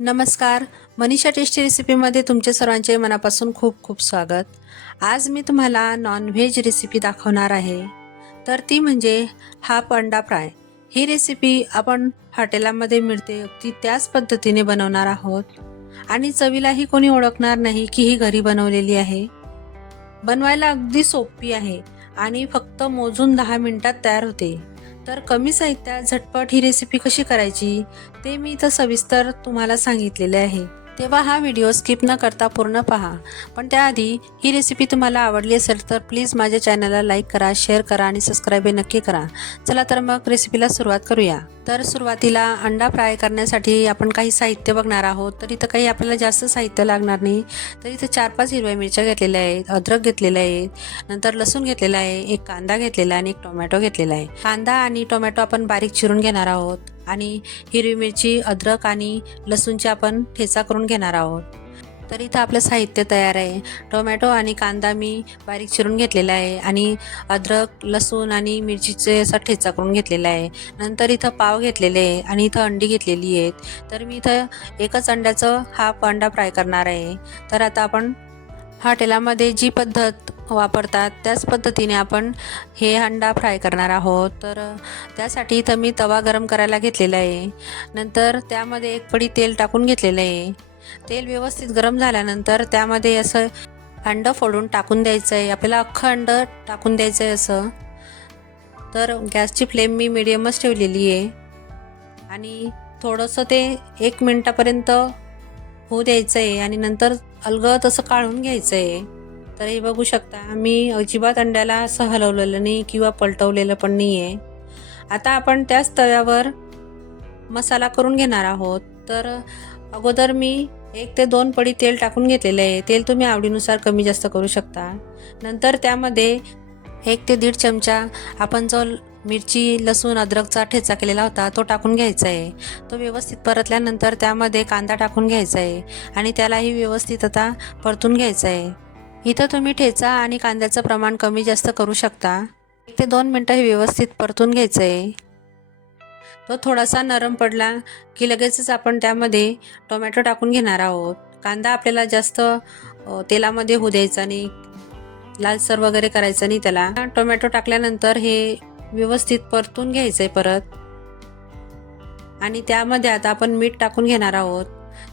नमस्कार. मनीषा टेस्टी रेसिपीमध्ये तुमचे सर्वांचे मनापासून खूप खूप स्वागत. आज मी तुम्हाला नॉनव्हेज रेसिपी दाखवणार आहे. तर ती म्हणजे हाफ अंडा फ्राय. ही रेसिपी आपण हॉटेलामध्ये मिळते ती त्याच पद्धतीने बनवणार आहोत. आणि चवीलाही कोणी ओळखणार नाही की ही घरी बनवलेली आहे. बनवायला अगदी सोपी आहे आणि फक्त मोजून दहा मिनटात तयार होते. तर कमी साहित्यात झटपट ही रेसिपी कशी करायची ते मी इथं सविस्तर तुम्हाला सांगितलेले आहे. तेव्हा हा व्हिडिओ स्किप न करता पूर्ण पहा. पण त्याआधी ही रेसिपी तुम्हाला आवडली असेल तर प्लीज माझ्या चॅनलला लाईक करा शेअर करा आणि सबस्क्राईबही नक्की करा. चला तर मग रेसिपीला सुरुवात करूया. तर सुरुवातीला अंडा फ्राय करण्यासाठी आपण काही साहित्य बघणार आहोत. तर इथं काही आपल्याला जास्त साहित्य लागणार नाही. तर इथं चार पाच हिरव्या मिरच्या घेतलेल्या आहेत अद्रक घेतलेलं आहे नंतर लसूण घेतलेला आहे एक कांदा घेतलेला आहे आणि एक टोमॅटो घेतलेला आहे. कांदा आणि टोमॅटो आपण बारीक चिरून घेणार आहोत. आणि हिरवी मिरची अद्रक आणि लसूणची आपण ठेचा करून घेणार आहोत. तर इथं आपलं साहित्य तयार आहे. टोमॅटो आणि कांदा मी बारीक चिरून घेतलेला आहे आणि अद्रक लसूण आणि मिरचीचे असा ठेचा करून घेतलेला आहे. नंतर इथं पाव घेतलेले आहे आणि इथं अंडी घेतलेली आहेत. तर मी इथं एकच अंड्याचं हाफ अंडा फ्राय करणार आहे. तर आता आपण हॉटेलामध्ये जी पद्धत वापरतात त्याच पद्धतीने आपण हे अंडा फ्राय करणार आहोत. तर त्यासाठी इथं मी तवा गरम करायला घेतलेला आहे. नंतर त्यामध्ये एक पडी तेल टाकून घेतलेलं आहे. तेल व्यवस्थित गरम झाल्यानंतर त्यामध्ये असं अंडं फोडून टाकून द्यायचं आहे. आपल्याला अख्खं अंडं टाकून द्यायचं आहे असं. तर गॅसची फ्लेम मी मिडियमच ठेवलेली आहे. आणि थोडंसं ते एक मिनटापर्यंत होऊ द्यायचं आहे आणि नंतर अलगद असं काढून घ्यायचं आहे तर हे बघू शकता मी अजिबात अंड्याला असं हलवलेलं नाही किंवा पलटवलेलं पण नाही आहे आता आपण त्याच तव्यावर मसाला करून घेणार आहोत. तर अगोदर मी एक ते दोन पडी तेल टाकून घेतलेलं आहे. तेल तुम्ही आवडीनुसार कमी जास्त करू शकता. नंतर त्यामध्ये एक ते दीड चमचा आपण जो मिरची लसूण अद्रकचा ठेचा केलेला होता तो टाकून घ्यायचा आहे तो व्यवस्थित परतल्यानंतर त्यामध्ये कांदा टाकून घ्यायचा आहे आणि त्यालाही व्यवस्थित आता परतून घ्यायचा आहे इथं तुम्ही ठेचा आणि कांद्याचं प्रमाण कमी जास्त करू शकता. एक ते दोन मिनटं हे व्यवस्थित परतून घ्यायचं आहे तो थोडासा नरम पडला की लगेचच आपण त्यामध्ये टोमॅटो टाकून घेणार आहोत. कांदा आपल्याला जास्त तेलामध्ये होऊ द्यायचा नाही. लालसर वगैरे करायचं नाही त्याला. टोमॅटो टाकल्यानंतर हे व्यवस्थित परतून घ्यायचं आहे परत. आणि त्यामध्ये आता आपण मीठ टाकून घेणार आहोत.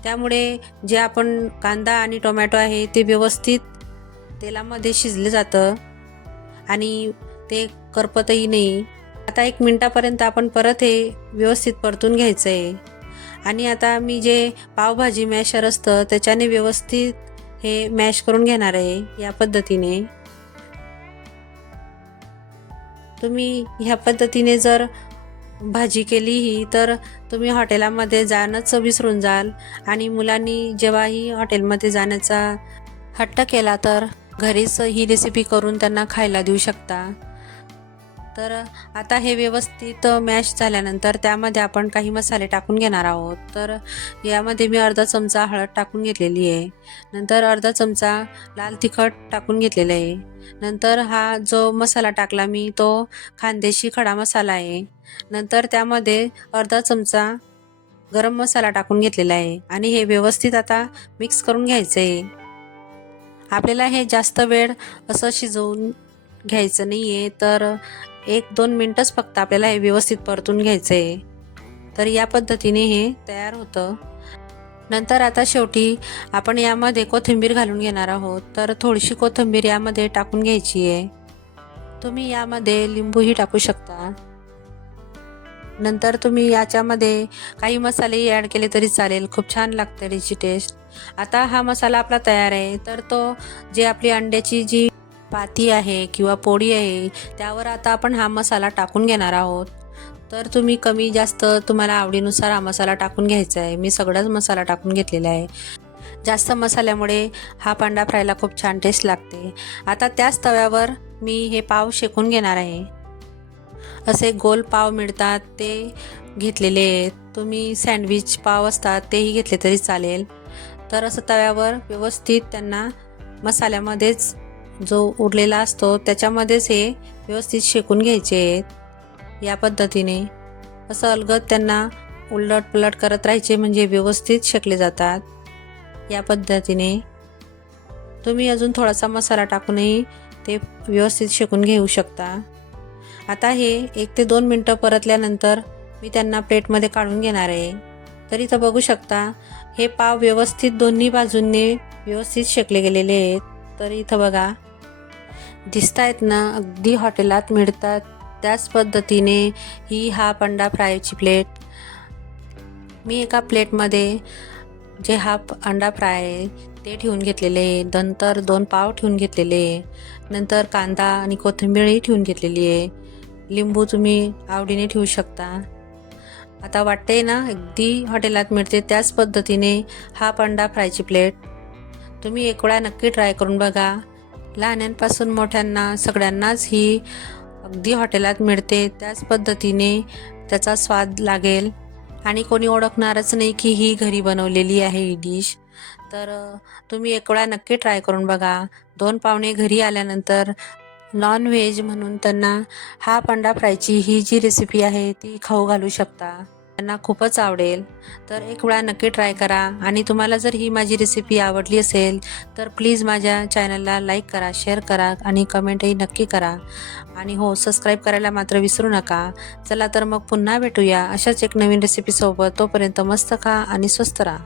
त्यामुळे जे आपण कांदा आणि टोमॅटो आहे ते व्यवस्थित तेलामध्ये शिजलं जातं. आणि ते करपतही नाही. आता एक मिनटापर्यंत आपण परत हे व्यवस्थित परतून घ्यायचं आहे आणि आता मी जे पावभाजी मॅशर असतं त्याच्याने व्यवस्थित हे मॅश करून घेणार आहे या पद्धतीने. तुम्ही ह्या पद्धतीने जर भाजी केली ही तर तुम्ही हॉटेलामध्ये जाणंच विसरून जाल. आणि मुलांनी जेव्हाही हॉटेलमध्ये जाण्याचा हट्ट केला तर घरीच ही रेसिपी करून त्यांना खायला देऊ शकता. तर आता हे व्यवस्थित मॅश झाल्यानंतर त्यामध्ये आपण काही मसाले टाकून घेणार आहोत. तर यामध्ये मी अर्धा चमचा हळद टाकून घेतलेली आहे. नंतर अर्धा चमचा लाल तिखट टाकून घेतलेलं आहे. नंतर हा जो मसाला टाकला मी तो खानदेशी खडा मसाला आहे. नंतर त्यामध्ये अर्धा चमचा गरम मसाला टाकून घेतलेला आहे आणि हे व्यवस्थित आता मिक्स करून घ्यायचं आहे. आपल्याला हे जास्त वेळ असं शिजवून घ्यायचं नाही आहे तर एक दोन मिनटंच फक्त आपल्याला हे व्यवस्थित परतून घ्यायचं आहे तर या पद्धतीने हे तयार होतं. नंतर आता शेवटी आपण यामध्ये कोथिंबीर घालून घेणार आहोत. तर थोडीशी कोथिंबीर यामध्ये टाकून घ्यायची आहे. तुम्ही यामध्ये लिंबूही टाकू शकता. नंतर तुम्ही याच्यामध्ये काही मसालेही ॲड केले तरी चालेल. खूप छान लागते त्याची टेस्ट आता हा मसाला आपला तयार आहे. तर तो जे आपली अंड्याची जी पाती आहे किंवा पोळी आहे त्यावर आता आपण हा मसाला टाकून घेणार आहोत. तर तुम्ही कमी जास्त तुम्हाला आवडीनुसार हा मसाला टाकून घ्यायचा आहे. मी सगळाच मसाला टाकून घेतलेला आहे. जास्त मसाल्यामुळे हा पांडा फ्रायला खूप छान टेस्ट लागते. आता त्याच तव्यावर मी हे पाव शेकून घेणार आहे. असे गोल पाव मिळतात ते घेतलेले आहेत. तुम्ही सँडविच पाव असतात तेही घेतले तरी चालेल. तर असं तव्यावर व्यवस्थित त्यांना मसाल्यामध्येच जो उरलेला असतो त्याच्यामध्येच हे व्यवस्थित शेकून घ्यायचे आहेत. या पद्धतीने असं अलगद त्यांना उलट पलट करत राहायचे म्हणजे व्यवस्थित शेकले जातात. या पद्धतीने तुम्ही अजून थोडासा मसाला टाकूनही ते व्यवस्थित शेकून घेऊ शकता. आता हे एक ते दोन मिनटं परतल्यानंतर मी त्यांना प्लेटमध्ये काढून घेणार आहे. तर इथं बघू शकता हे पाव व्यवस्थित दोन्ही बाजूंनी व्यवस्थित शेकले गेलेले आहेत. तर इथं बघा दिसतायत आहेत ना अगदी हॉटेलात मिळतात. त्याच पद्धतीने ही हा अंडा फ्रायची प्लेट. मी एका प्लेटमध्ये जे हाफ अंडा फ्राय आहे ते ठेवून घेतलेले आहे. नंतर दोन पाव ठेवून घेतलेले नंतर कांदा आणि कोथिंबीरही ठेवून घेतलेली आहे. लिंबू तुम्ही आवडीने ठेवू शकता. आता वाटते ना अगदी हॉटेलात मिळते त्याच पद्धतीने हा अंडा फ्रायची प्लेट. तुम्ही एक वेळा नक्की ट्राय करून बघा. लहान्यांपासून मोठ्यांना सगळ्यांनाच ही अगदी हॉटेलात मिळते. त्याच पद्धतीने त्याचा स्वाद लागेल. आणि कोणी ओळखणारच नाही की ही घरी बनवलेली आहे ही डिश. तर तुम्ही एक वेळा नक्की ट्राय करून बघा. दोन पाहुणे घरी आल्यानंतर नॉन व्हेज म्हणून त्यांना हा पांडा फ्रायची ही जी रेसिपी आहे ती खाऊ घालू शकता. त्यांना खूपच आवडेल. तर एक वेळा नक्की ट्राय करा. आणि तुम्हाला जर ही माझी रेसिपी आवडली असेल तर प्लीज माझ्या चॅनलला लाईक करा शेअर करा आणि कमेंटही नक्की करा. आणि हो सबस्क्राईब करायला मात्र विसरू नका. चला तर मग पुन्हा भेटूया. अशाच एक नवीन रेसिपीसोबत तोपर्यंत मस्त खा आणि स्वस्त राहा.